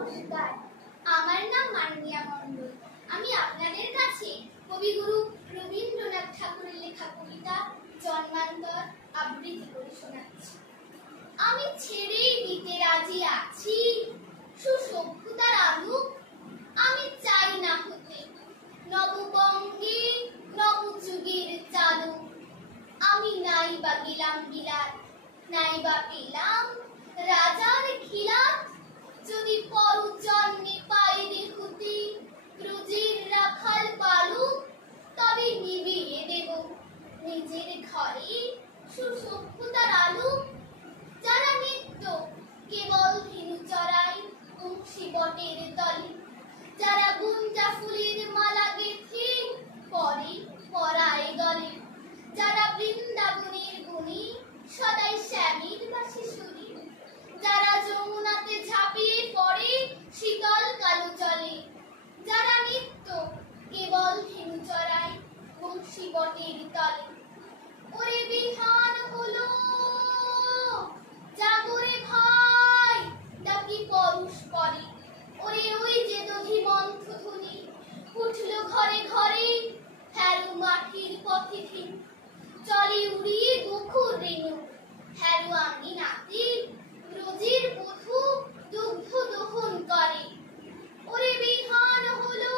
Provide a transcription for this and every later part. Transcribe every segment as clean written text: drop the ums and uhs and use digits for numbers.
নমস্কার, আমার নাম মাননীয়া মণ্ডল। আমি আপনাদের কাছে কবিগুরু রবীন্দ্রনাথ ঠাকুরের লেখা কবিতা জন্মান্তর আবৃত্তি করে শোনাচ্ছি। আমি ছেড়েই দিতে রাজি আছি সুসভ্যতার আলোক, আমি চাই না হতে নববঙ্গে নবযুগের চালু। আমি নাই বা গেলাম বিলাত, নাই বা পেলাম রাজার খিলাত, যদি পর জন্মে পাইরে হতে ব্রজের রাখাল পালক, তবে নিবিয়ে দেব নিজের ঘরে সুসভ্যতার আলো। যারা নিত্য কেবল ধেনু চড়ায় বংশী বটের তলে, যারা গুঞ্জা ফুলের মালা গেঁথে পরে পরায় গলে, যারা বৃন্দাবনের গুণী সদাই শ্যামীর বাসে সুরি, যারা যমুনাতে ঝাঁপিয়ে পড়ে শীতল কালো জলে, যারা নিত্য কেবল ধেনু চড়ায় বংশী বটের তলে। ওরে বিহান হলো জাগরে ভাই, ডাকি পরশ পরে, ওরে ওই যে দধিমন্থ ধ্বনি উঠল ঘরে ঘরে, হ্যারো মাটির পথে ধিন চলে উড়িয়ে গোখুর রেণু, হ্যারো আঙ্গিনাতে ব্রজের বধূ দুগ্ধ দহন করে। ওরে বিহান হলো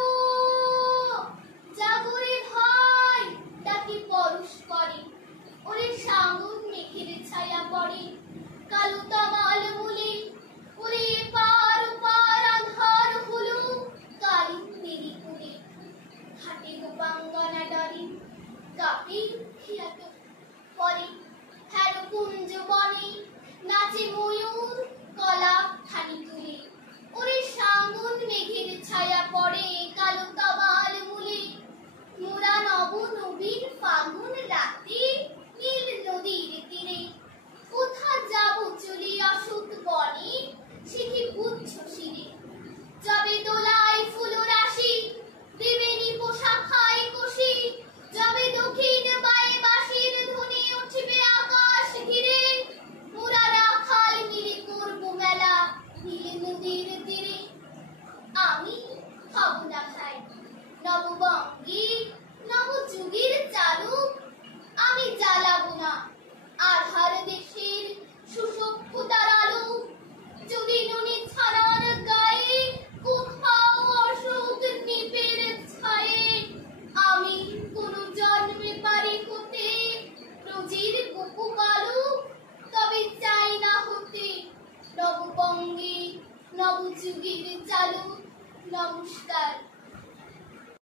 জাগরে ভাই, ডাকি পরশ পরে, ওরে সামন মেঘের ছায়া পড়ে কালো তামাল মূলে, ওরে এপার ওপার আঁধার হলো কালিন্দির কুলে, হাটে গোপাঙ্গনা ডরে কাপে খিয়াত পরে, হ্যারো কুঞ্জ বনে নাচে ময়ূর কলাপ খানি তুলে, ওরে সাঙ্গন মেঘের ছায়া পড়ে কালো তামাল মূলে। মোরা নব নবীর ফাগুন রাতে নীল নদীর তীরে, কোথা যাব চলিয়া সুত বনে সে কি বুঝছ শিরে। যবে দোলায় ফুল রাশি দেবেনি পোশাখায় কষি, যবে দক্ষিণ বায়ে বাঁশির ধ্বনি উঠিবে আকাশ ঘিরে, মোরা রাখাল মিলে করব মেলা নীল নদীর তীরে। আমি হব না ভাই নববঙ্গে নবযুগের চালক, আমি জ্বালাবো না আধার দেশের সুসভ্যতার আলো। যদি ননি ছাড়ার গায়ে কোথাও অশোক দ্বীপের ছায়ে, আমি কোন জন্মে পারি হতে ব্রজের বুকু কালো, তবে চাই না হতে নববঙ্গে নবযুগের চালু। নমস্কার।